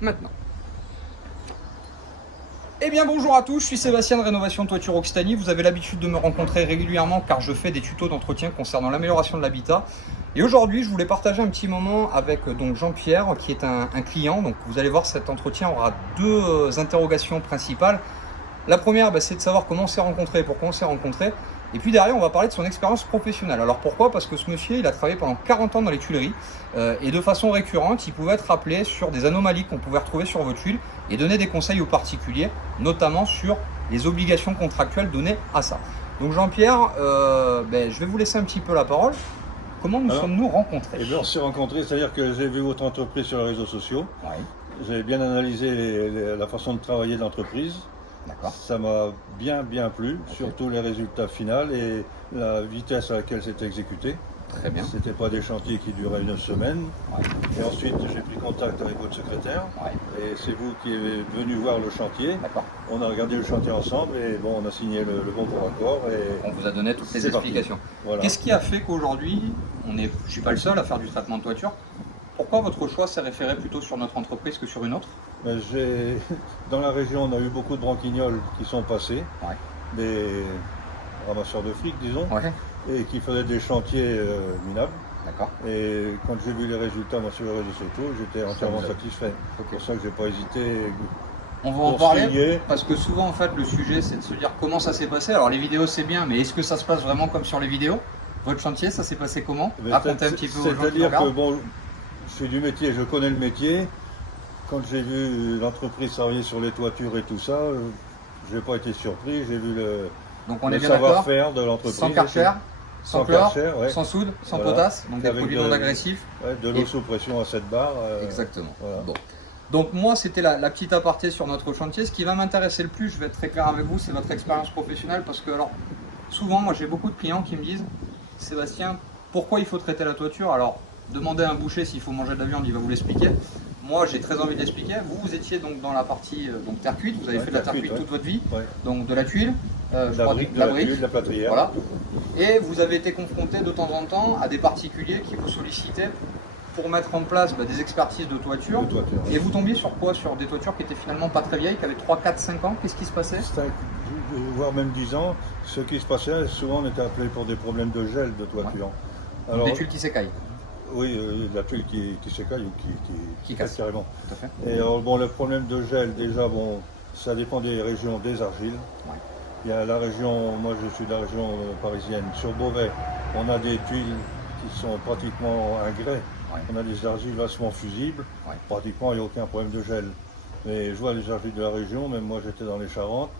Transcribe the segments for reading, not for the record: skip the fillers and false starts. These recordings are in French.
maintenant. Eh bien bonjour à tous, je suis Sébastien de Rénovation Toiture Occitanie. Vous avez l'habitude de me rencontrer régulièrement car je fais des tutos d'entretien concernant l'amélioration de l'habitat. Et aujourd'hui je voulais partager un petit moment avec Jean-Pierre qui est un client. Donc vous allez voir, cet entretien aura deux interrogations principales. La première, c'est de savoir comment on s'est rencontrés, pourquoi on s'est rencontrés. Et puis derrière, on va parler de son expérience professionnelle. Alors pourquoi? Parce que ce monsieur, il a travaillé pendant 40 ans dans les tuileries et de façon récurrente, il pouvait être appelé sur des anomalies qu'on pouvait retrouver sur vos tuiles et donner des conseils aux particuliers, notamment sur les obligations contractuelles données à ça. Donc Jean-Pierre, je vais vous laisser un petit peu la parole. Comment nous sommes-nous rencontrés? Eh bien, on s'est rencontrés, c'est-à-dire que j'ai vu votre entreprise sur les réseaux sociaux. Oui. J'ai bien analysé la façon de travailler de l'entreprise. Ça m'a bien plu, surtout les résultats finaux et la vitesse à laquelle c'était exécuté. Très bien. C'était pas des chantiers qui duraient une semaine. Et ensuite, j'ai pris contact avec votre secrétaire. Et c'est vous qui êtes venu voir le chantier. On a regardé le chantier ensemble et bon, on a signé le bon pour accord. Et on vous a donné toutes les explications. Voilà. Qu'est-ce qui a fait qu'aujourd'hui, je ne suis pas le seul à faire du traitement de toiture? Pourquoi votre choix s'est référé plutôt sur notre entreprise que sur une autre? Dans la région, on a eu beaucoup de branquignoles qui sont passés, des ramasseurs de fric, disons, et qui faisaient des chantiers minables. Et quand j'ai vu les résultats sur les réseaux sociaux, j'étais entièrement satisfait. C'est pour ça que j'ai pas hésité. On va en parler parce que souvent en fait le sujet c'est de se dire comment ça s'est passé. Alors les vidéos c'est bien, mais est-ce que ça se passe vraiment comme sur les vidéos? Votre chantier, ça s'est passé comment? Racontez un petit peu aux gens qui C'est-à-dire regardent. que bon, je fais du métier, je connais le métier. Quand j'ai vu l'entreprise travailler sur les toitures et tout ça, je n'ai pas été surpris. J'ai vu le savoir-faire de l'entreprise. Sans Karcher, sans chlore, sans soude, sans potasse, donc des produits non agressifs. De l'eau sous pression à 7 bars. Exactement. Bon. Donc moi, c'était la petite aparté sur notre chantier. Ce qui va m'intéresser le plus, je vais être très clair avec vous, c'est votre expérience professionnelle. Parce que alors, souvent, moi j'ai beaucoup de clients qui me disent « Sébastien, pourquoi il faut traiter la toiture ?» Alors, demandez à un boucher s'il faut manger de la viande, il va vous l'expliquer. Moi, j'ai très envie de l'expliquer. Vous étiez donc dans la partie terre cuite. Vous avez fait de la terre cuite toute votre vie. Donc de la tuile, de la brique, de la plâtrière. Voilà. Et vous avez été confronté de temps en temps à des particuliers qui vous sollicitaient pour mettre en place des expertises de toiture. Et vous tombiez sur quoi? Sur des toitures qui étaient finalement pas très vieilles, qui avaient 3, 4, 5 ans. Qu'est-ce qui se passait? 5, voire même 10 ans. Ce qui se passait, souvent on était appelé pour des problèmes de gel de toiture. Alors, des tuiles qui s'écaillent. Oui, la tuile qui s'écaille ou qui casse carrément. Tout à fait. Et alors, bon, le problème de gel, déjà, bon, ça dépend des régions, des argiles. Il y a la région, moi je suis de la région parisienne, sur Beauvais, on a des tuiles qui sont pratiquement un grès. On a des argiles vachement fusibles, pratiquement il n'y a aucun problème de gel. Mais je vois les argiles de la région, même moi j'étais dans les Charentes,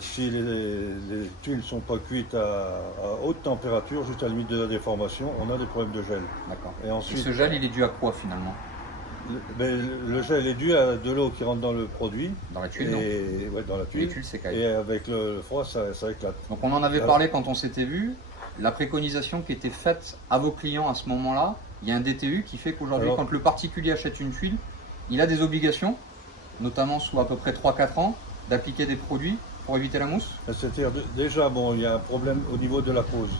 si les tuiles ne sont pas cuites à haute température, juste à la limite de la déformation, on a des problèmes de gel. Et ensuite, ce gel, il est dû à quoi finalement? Le gel est dû à de l'eau qui rentre dans le produit. Dans la tuile, dans la tuile. Les tuiles s'écaillent. Et avec le froid, ça éclate. Donc on en avait parlé quand on s'était vu. La préconisation qui était faite à vos clients à ce moment-là, il y a un DTU qui fait qu'aujourd'hui, quand le particulier achète une tuile, il a des obligations, notamment sous à peu près 3-4 ans, d'appliquer des produits pour éviter la mousse. C'est-à-dire, déjà, bon, il y a un problème au niveau de la pose.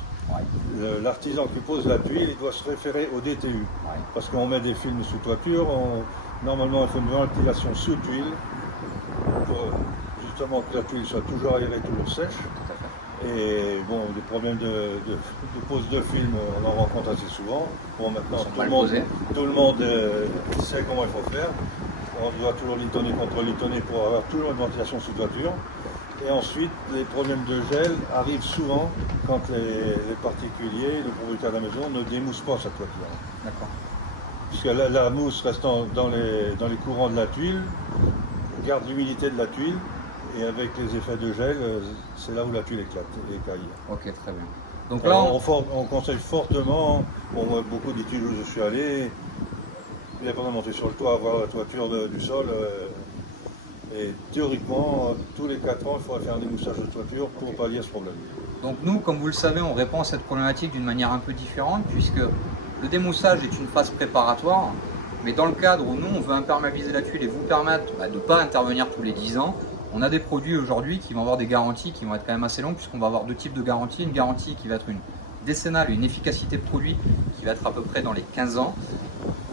L'artisan qui pose la tuile, il doit se référer au DTU. Parce qu'on met des films sous toiture, normalement il faut une ventilation sous tuile, pour justement que la tuile soit toujours aérée, toujours sèche. Et bon, des problèmes de pose de film, on en rencontre assez souvent. Bon, maintenant, tout le monde sait comment il faut faire. On doit toujours litonner contre litonner pour avoir toujours une ventilation sous toiture. Et ensuite, les problèmes de gel arrivent souvent quand les particuliers, le propriétaire de la maison, ne démoussent pas sa toiture. Puisque la mousse restant dans les courants de la tuile, garde l'humidité de la tuile, et avec les effets de gel, c'est là où la tuile éclate et écaille. Ok, très bien. Donc là, on conseille fortement, on voit beaucoup d'études où je suis allé, il n'y a pas de monter sur le toit, voir la toiture du sol. Et théoriquement, tous les 4 ans, il faudra faire un démoussage de toiture pour pallier ce problème. Donc nous, comme vous le savez, on répond à cette problématique d'une manière un peu différente, puisque le démoussage est une phase préparatoire, mais dans le cadre où nous, on veut imperméabiliser la tuile et vous permettre de ne pas intervenir tous les 10 ans, on a des produits aujourd'hui qui vont avoir des garanties qui vont être quand même assez longues, puisqu'on va avoir 2 types de garanties. Une garantie qui va être une décennale et une efficacité de produit qui va être à peu près dans les 15 ans.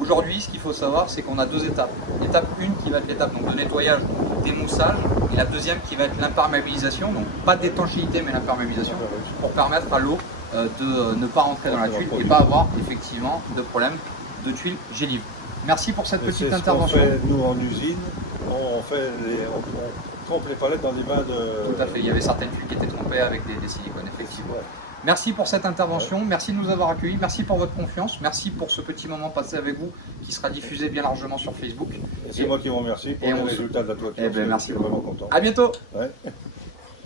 Aujourd'hui, ce qu'il faut savoir, c'est qu'on a deux étapes. L'étape 1 qui va être l'étape de nettoyage, démoussage, et la deuxième qui va être l'imperméabilisation, donc pas d'étanchéité mais l'imperméabilisation, pour permettre à l'eau de ne pas rentrer dans la tuile et pas avoir effectivement de problème de tuile gélive. Merci pour cette petite intervention. Ce qu'on fait, nous en usine, on trempe les palettes dans des bains de... Tout à fait, il y avait certaines tuiles qui étaient trompées avec des silicones, effectivement. Ouais. Merci pour cette intervention, merci de nous avoir accueillis, merci pour votre confiance, merci pour ce petit moment passé avec vous qui sera diffusé bien largement sur Facebook. C'est moi qui vous remercie pour les résultats de la toiture. Merci, je suis vraiment content. À bientôt. Ouais.